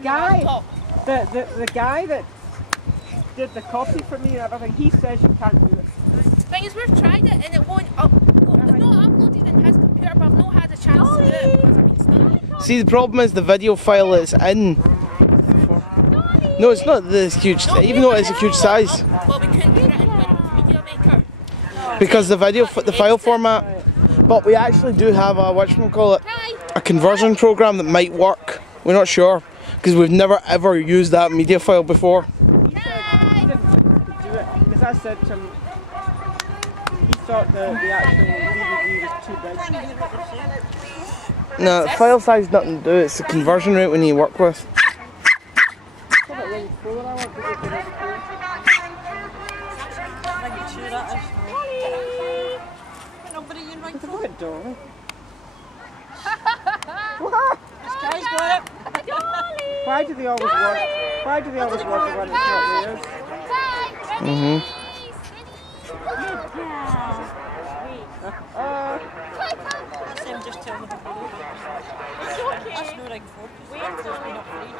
guy, the guy that did the copy for me and everything, he says you can't do it. The thing is, we've tried it and it won't upload. It's not uploaded in his computer, but I've not had a chance to do it because I've been studying. See, the problem is the video file is in. No, it's not this huge, even though it's a huge size. Well, we couldn't put it in Windows Media Maker. Because the file format. But we actually do have a, whatchamacallit, a conversion program that might work. We're not sure, because we've never ever used that media file before. He said he didn't think he could do it, because I said to him, he thought the actual DVD was too big. No, the file size has nothing to do, it's the conversion rate when you work with. Look at Dolly. What? This guy's got it. Why do they always work? Why do they always work the one that's not theirs? Just tell me to go. That's no right focus. There's been up for ages.